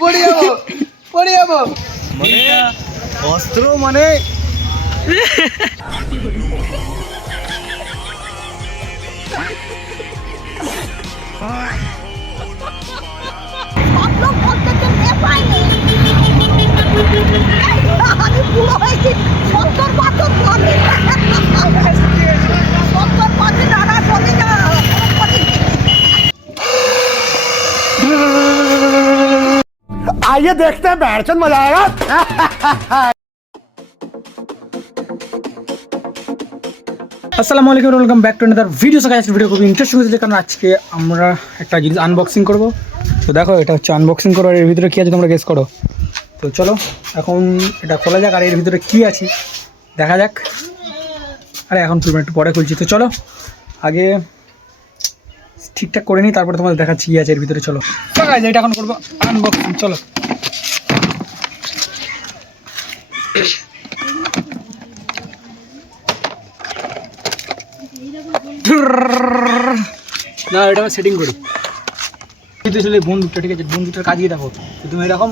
পড়ে যাব পড়ে যাব অস্ত্র মানে আমি বুড়ো হয়েছি সত্তর বছর পরে। সত্তর বছর দাদা বলি না आइए देखते हैं बैठचंद मजा आएगा আসসালামু আলাইকুম welcome back to another video সকাল আজকে ভিডিও খুব ইন্টারেস্টিং হয়েছে কারণ আজকে আমরা একটা জিনিস আনবক্সিং করব তো দেখো এটা হচ্ছে আনবক্সিং করো আর এর ভিতরে কী আছে তোমরা গেস করো তো চলো এখন এটা খোলা যাক আর এর ভিতরে কী আছে দেখা যাক আরে এখন খুলবো না, একটু পরে খুলছি তো চলো আগে ঠিকঠাক করে নিই তারপরে তোমাদের দেখাচ্ছি কী আছে এর ভিতরে চলো তো guys, এটা এখন করবো আনবক্সিং চলো না, এটা আমি সেটিং করি। কিন্তু আসলে বন্ধুটা ঠিক আছে বন্ধুটার কাজই দেখো। তুমি এরকম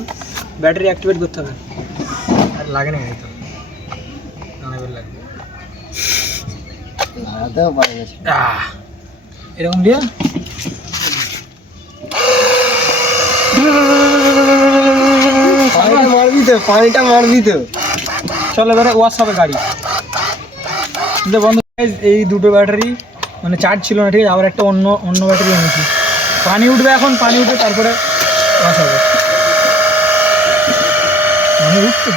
ব্যাটারি অ্যাক্টিভেট করতে হবে। আর লাগে না তো লাগবে এরকম দিয়ে পানিটা মারবি তো পানিটা মারবি তো চলো এবারে ওয়াশ হবে গাড়ি কিন্তু বন্ধু guys, এই দুটো ব্যাটারি মানে চার্জ ছিল না ঠিক আছে আবার একটা অন্য অন্য ব্যাটারি এনেছি পানি উঠবে এখন পানি উঠবে তারপরে ওয়াশ হবে পানি উঠছে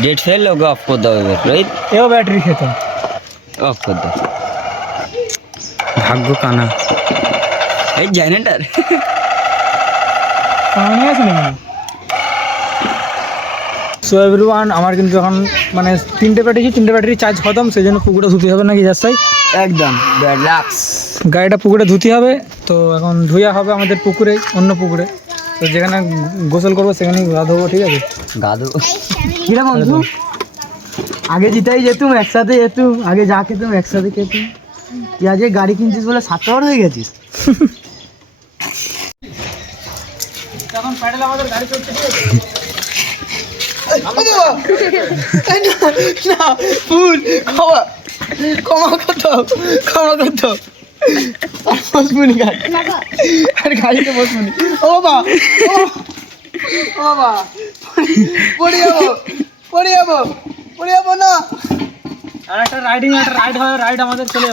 डेट फेल होगा आपको दो राइट এও ব্যাটারি খেতাম आपको दो ভাগ্য কানা। এই জেনারেটর সো এভরিওয়ান আমার কিন্তু এখন মানে তিনটে ব্যাটারি তিনটে ব্যাটারি চার্জ খতম সেই জন্য পুকুরে ধুতে হবে নাকি রাস্তায় একদম গাড়িটা পুকুরে ধুতে হবে তো এখন ধুয়া হবে আমাদের পুকুরে অন্য পুকুরে। তো যেখানে গোসল করব সেখানে গা ধোবো ঠিক আছে? গা ধোবো কিরম আগে জিতাই যেতুম একসাথে যেতুম আগে যা খেতুম একসাথে খেতুম। তুই আজকে গাড়ি কিনছিস বলে সাতটা বার হয়ে গেছিস? এখন প্যাডেল আমাদের গাড়ি চলছে না ফুল ক্ষমা ক্ষমা কত ক্ষমা কত আর বসবুনি গাড়ি। আর গাড়িতে বসবুনি। ও বাবা ও ও বাবা পড়ে যাব পড়ে যাব পড়ে যাব না। আর একটা রাইডিং একটা রাইড হয় রাইড আমাদের চলে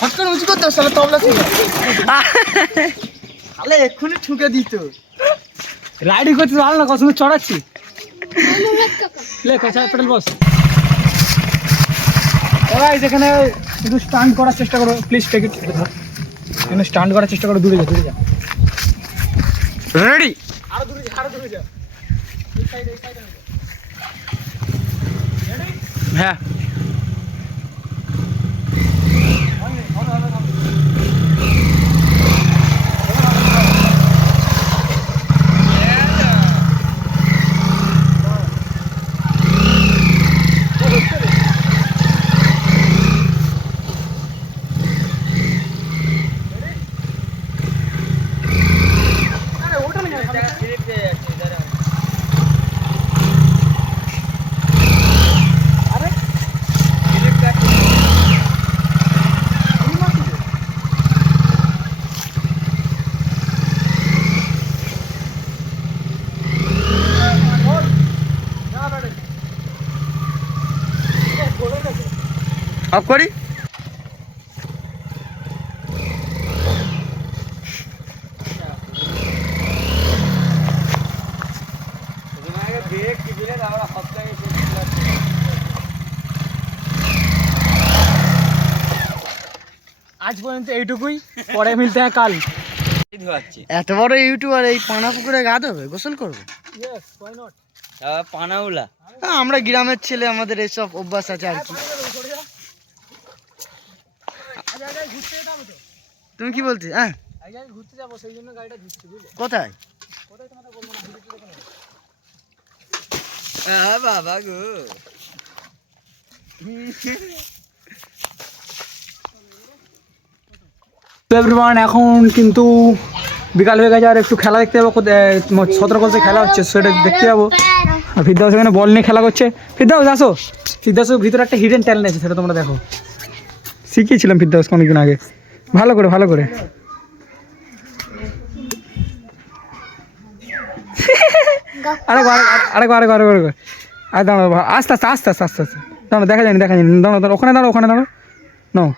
ফট করে উঁচু করতে সালে তবলা ছিল। তাহলে এক্ষুনি ঠুকে দিত রাইডিং করতে ভালো না কত চড়াচ্ছি? লে বস। ভাই এখানে একটু স্টান্ট করার চেষ্টা করো প্লিজ টেক ইট এখানে স্টান্ট করার চেষ্টা করো দূরে যা দূরে যা। রেডি আরও দূরে যা আরও দূরে যা। হ্যাঁ। পর্যন্ত এইটুকুই। পরে মিলতে হয় কাল। এত বড় ইউটিউবার এই পানা পুকুরে গা দেবে গোসল করব? পানাউলা আমরা গ্রামের ছেলে আমাদের এইসব অভ্যাস আছে আর কি। তুমি কি বলছি হ্যাঁ? ঘুরতে যাব সেই জন্য গাড়িটা ধুচ্ছি বুঝলে কোথায়? হ্যাঁ বাবা গো। তো এভরিওয়ান এখন কিন্তু বিকাল হয়ে গেছে আর একটু খেলা দেখতে যাব। সতেরো কলসে খেলা হচ্ছে সেটা দেখতে যাব। আর ফিরদাস এখানে বল নিয়ে খেলা করছে। ফিরদাস আসো। ফিরদাসের ভিতরে একটা হিডেন ট্যালেন্ট আছে, সেটা তোমরা দেখো। শিখিয়েছিলাম ফিরদাস অনেকদিন আগে। ভালো করে ভালো করে। আরেকবার আরেকবার আর আস্তে আস্তে আস্তে আস্তে আস্তে। আস্তে দেখা যায়নি দেখা যায়নি। দাঁড়াও ওখানে দাঁড়ো ওখানে দাঁড়ো নাও।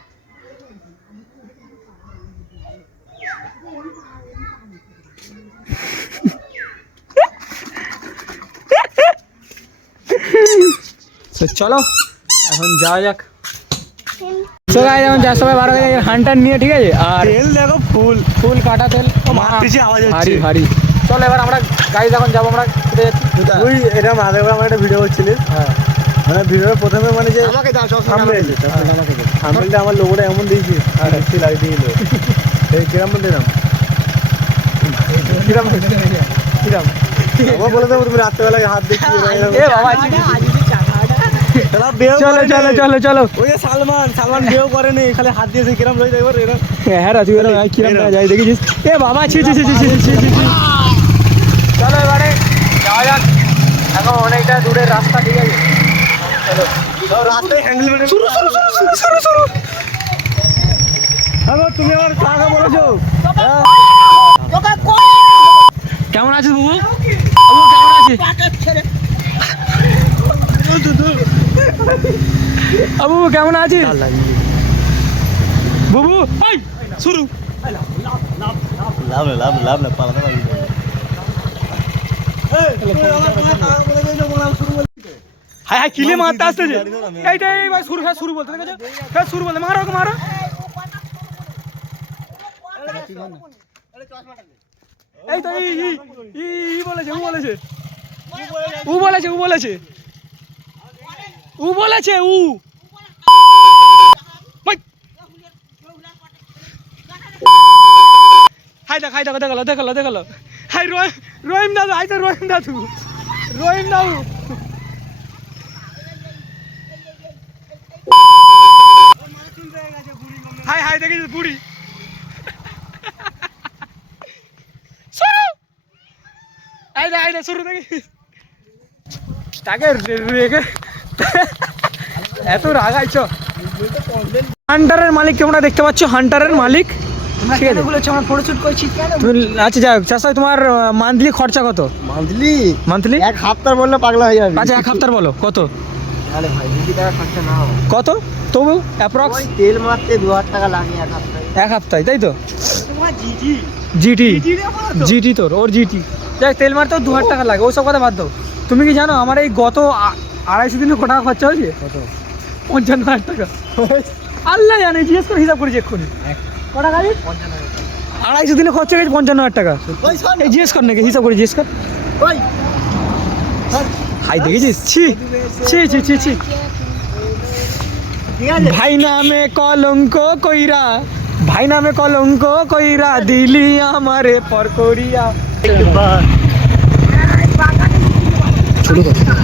তো চলো এখন যাওয়া যাক। তো গাইজ এখন যার সবাই বারো হয়ে হান্টার নিয়ে ঠিক আছে? আর তেল দেখো ফুল। ফুল কাটা তেল। ভারী ভারী। চলো এবার আমরা গাইজ এখন যাব আমরা কোথায় যাচ্ছি। তুই এটা আগে আমার একটা ভিডিও করছিলিস? হ্যাঁ। মানে ভিডিওর প্রথমে মানে যে আমাকে দাও সব থাম্বনেলটা আমার লোগোটা এমন দিয়েছিস আর একটু লাইট দিয়ে দিল এই কিরম দিলাম কিরাম? কিরাম? আমার বলে দেবো তুমি রাত্রেবেলায় হাত বাবা চলো চলো চলো সালমান সালমান করেনি। খালি হাত দিয়েছে কিরম রয়ে হ্যাঁ, হ্যাঁ যায় দেখেছিস এ বাবা ছি ছি চলো এবারে যাওয়া যাক। এখন অনেকটা দূরের রাস্তা হ্যালো তুমি কেমন আছিস বাবু? কেমন আছিস বাবু কেমন আছিস? বাবু এই শুরু। লাভ না লাভ লাভ না। পালাতে হাই হাই কিলে মারতে আসতেছে। এইটা এই ভাই শুরু হ্যাঁ শুরু বলতে আছে? হ্যাঁ শুরু বলতে মারো ওকে মারো। এই তো ই ই বলেছে ও বলেছে। ও বলেছে। ও বলেছে। ও বলেছে ভাই। হাই দেখ, হাই দেখো, দেখাল দেখাল দেখাল। হাই, রহিম দাদু, হাই তো রহিম দাদু। রহিম দাদু। হাই হাই দেখেছিস বুড়ি। শুরু। এই দে এই দে শুরু দেখিস। তাকে রেগে এত রাগাইছ হান্টারের মালিক তোমরা দেখতে পাচ্ছ হান্টারের মালিক। ঠিক আছে। বলেছে আমরা ফটোশুট করছি আচ্ছা যাই হোক চাষা তোমার মান্থলি খরচা কত? মান্থলি মান্থলি এক বললে পাগলা হয়ে যাবে। আচ্ছা এক বলো কত? আরে ভাই বেশি টাকা খরচা না কত? তবু অ্যাপ্রক্স তেল মারতে দু হাজার টাকা লাগে এক তাই তো? জিটি জিটি তোর ওর জিটি যাই তেল মারতেও দু হাজার টাকা লাগে ওসব কথা বাদ দাও। তুমি কি জানো আমার এই গত আড়াইশো দিনে কত টাকা খরচা হয়েছে? কত? পঞ্চান্ন হাজার টাকা। আল্লাহ জানে জিজ্ঞেস করে হিসাব করেছি এক্ষুনি কটা গাড়ি? আড়াইশো দিনে খরচা গেছে পঞ্চান্ন হাজার টাকা। এই জিজ্ঞেস কর নাকি হিসাব করে জিজ্ঞেস কর। হাই দেখেছিস? ছি ছি ছি ছি ছি। ভাই নামে কলঙ্ক কইরা ভাই নামে কলঙ্ক কইরা দিলি আমারে পর করিয়া। ছোট কথা।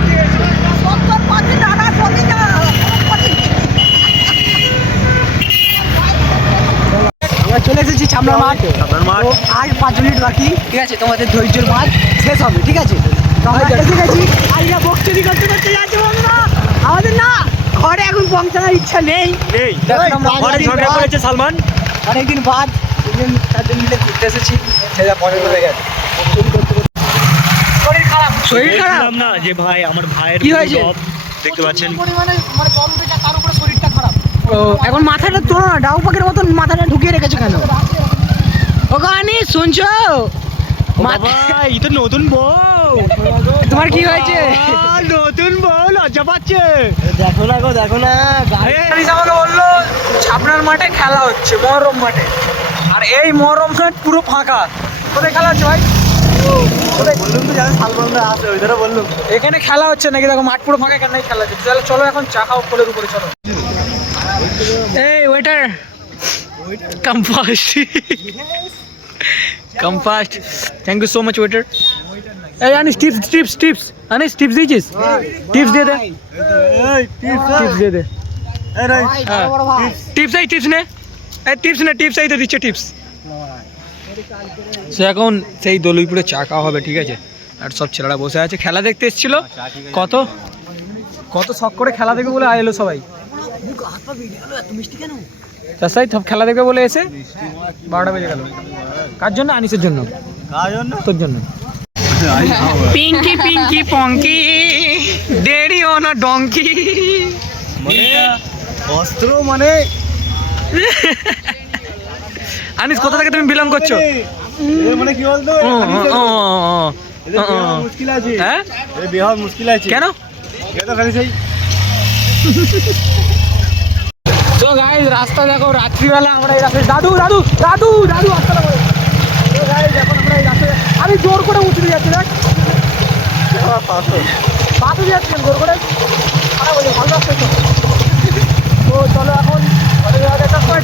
চামড়া মাঠ তো আর পাঁচ মিনিট বাকি। ঠিক আছে তোমাদের ধৈর্যের মাঠ শেষ হবে ঠিক আছে? আমরা আর বকচুরি করতে করতে যাচ্ছে বন্ধুরা। আমাদের না ঘরে এখন পৌঁছানোর ইচ্ছা নেই। সালমান? অনেকদিন বাদ মিলে ঘুরতে এসেছি। সেটা পরে গেছে। শরীর খারাপ। শরীর খারাপ? না যে ভাই আমার ভাইয়ের কি হয়েছে? দেখতে পাচ্ছেন? পরিমাণে মানে জল উঠেছে তার উপরে শরীরটা খারাপ। ও এখন মাথাটা তোলো না ডাউ পাখির মতন মাথাটা ঢুকিয়ে রেখেছো কেন? ও শুনছো এই তো নতুন বউ। তোমার কি হয়েছে? নতুন বউ লজ্জা পাচ্ছে। দেখো না গো দেখো না। আনিস আমাকে বলল ছাপনার মাঠে খেলা হচ্ছে মহরম মাঠে। আর এই মহরম সময় পুরো ফাঁকা। কোথায় খেলা হচ্ছে ভাই? বললুম তো জানো সালমানরা আছে ওই ধরে বললুম। এখানে খেলা হচ্ছে নাকি? দেখো মাঠ পুরো ফাঁকা এখানে খেলা হচ্ছে। তাহলে চলো এখন চা খাও কোলের উপরে চলো। এই waiter come fast come fast thank you so much waiter এই Anis tips tips tips Anis tips দিয়েছিস টিপস দিয়ে দে এই টিপস টিপস দিয়ে দে এই হ্যাঁ টিপস এই টিপস নে এই টিপস নে টিপস এই তো দিচ্ছে টিপস সে এখন সেই দলুইপুরে চা খাওয়া হবে ঠিক আছে? আর সব ছেলেরা বসে আছে। খেলা দেখতে এসেছিল। কত? কত শখ করে খেলা দেখবে বলে আয় এলো সবাই। তার সাথে সব খেলা দেখবে বলে এসে বারোটা বেজে গেল। কার জন্য? আনিসের জন্য। কার জন্য? তোর জন্য। Pinky Pinky পঙ্কি। Daddy on donkey. মানে অস্ত্র মানে আনিস কোথা থেকে তুমি বিলং করছ? মানে কি বলতো? মুশকিল আছে। হ্যাঁ? এদের মুশকিল আছে। কেন? এ তো খালি সেই গাইজ রাস্তা দেখো রাত্রিবেলা আমরা এই রাস্তায় দাদু দাদু দাদু দাদু রাস্তা দেখো। এখন আমরা এই রাস্তায় আমি জোর করে উঠে যাচ্ছি দেখ। পাশে যাচ্ছি জোর করে। খারাপ হয়ে ভালো রাস্তা তো। তো চলো এখন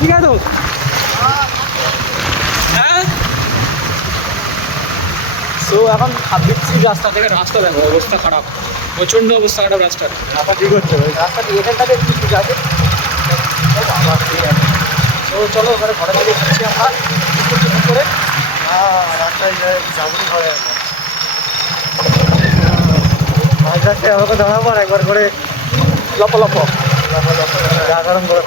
ঠিক আছে তো? হ্যাঁ? তো এখন দিচ্ছি রাস্তা থেকে রাস্তা দেখো অবস্থা খারাপ। প্রচণ্ড অবস্থা খারাপ রাস্তার। রাস্তা ঠিক হচ্ছে রাস্তা এখানটাতে একটু ঠিক আছে তো চলো ওখানে ঘরে থেকে যাচ্ছি আমরা। একটু করে। রাস্তায় যাবনি ঘরে মাঝ রাস্তায় আমাকে দাঁড়াবো আর একবার করে। লপ লপ। যা গরম করে